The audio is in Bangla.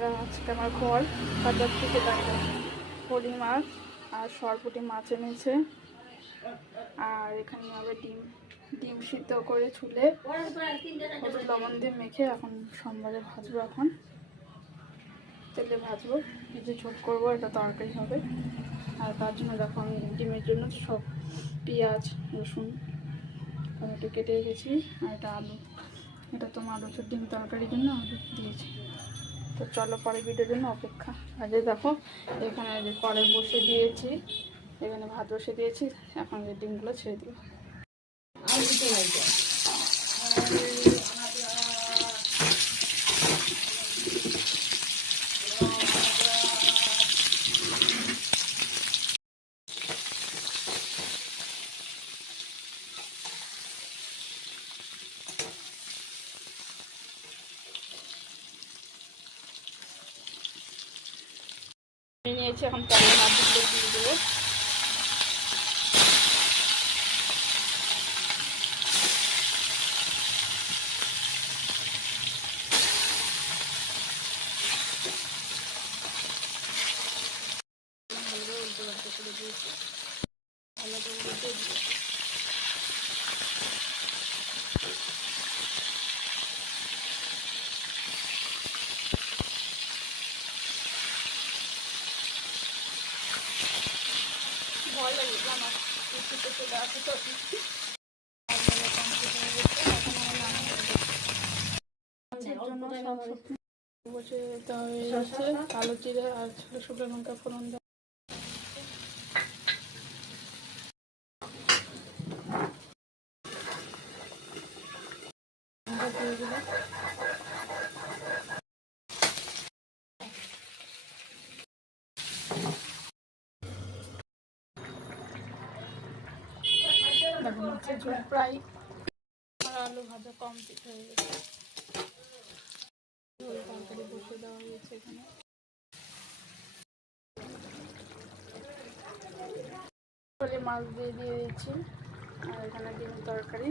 বন্ধুরা, আজকে আমার ঘর বাজার থেকে দেখো পলি মাছ আর সরপুঁটি মাছ এনেছে। আর এখানে আবার ডিম সিদ্ধ করে চুলে হলুদ লবণ দিয়ে মেখে এখন সোমবারে ভাজবো। এখন তেলে ভাজবো, কিছু ঝোল করবো, এটা তরকারি হবে। আর তার জন্য দেখো আমি ডিমের জন্য সব পেঁয়াজ রসুন টমেটো কেটে রেখেছি। আর এটা আলু, এটা তোমার আলু ডিম তরকারির জন্য আলু দিয়েছি। তো চলো পরে ভিডিওর জন্য অপেক্ষা। আর দেখো এখানে কড়াই বসে দিয়েছি, এখানে ভাত বসে দিয়েছি, এখন যে ডিমগুলো ছেড়ে দিই। নিয়েছি, এখন পরে মাছগুলো দিয়ে দেবো। ভয় লাগে আমার চলে আসে তো বসে যেতে হচ্ছে। কালো জিরে আর শুকনো লঙ্কা ফোড়ন দেওয়া। মাছের ঝোল প্রায় আর আলু ভাজা কমপ্লিট হয়ে গেছে। ঝোল তরকারি বসে দেওয়া হয়েছে এখানে। মাছ দিয়ে দিয়েছি আর এখানে ডিম তরকারি।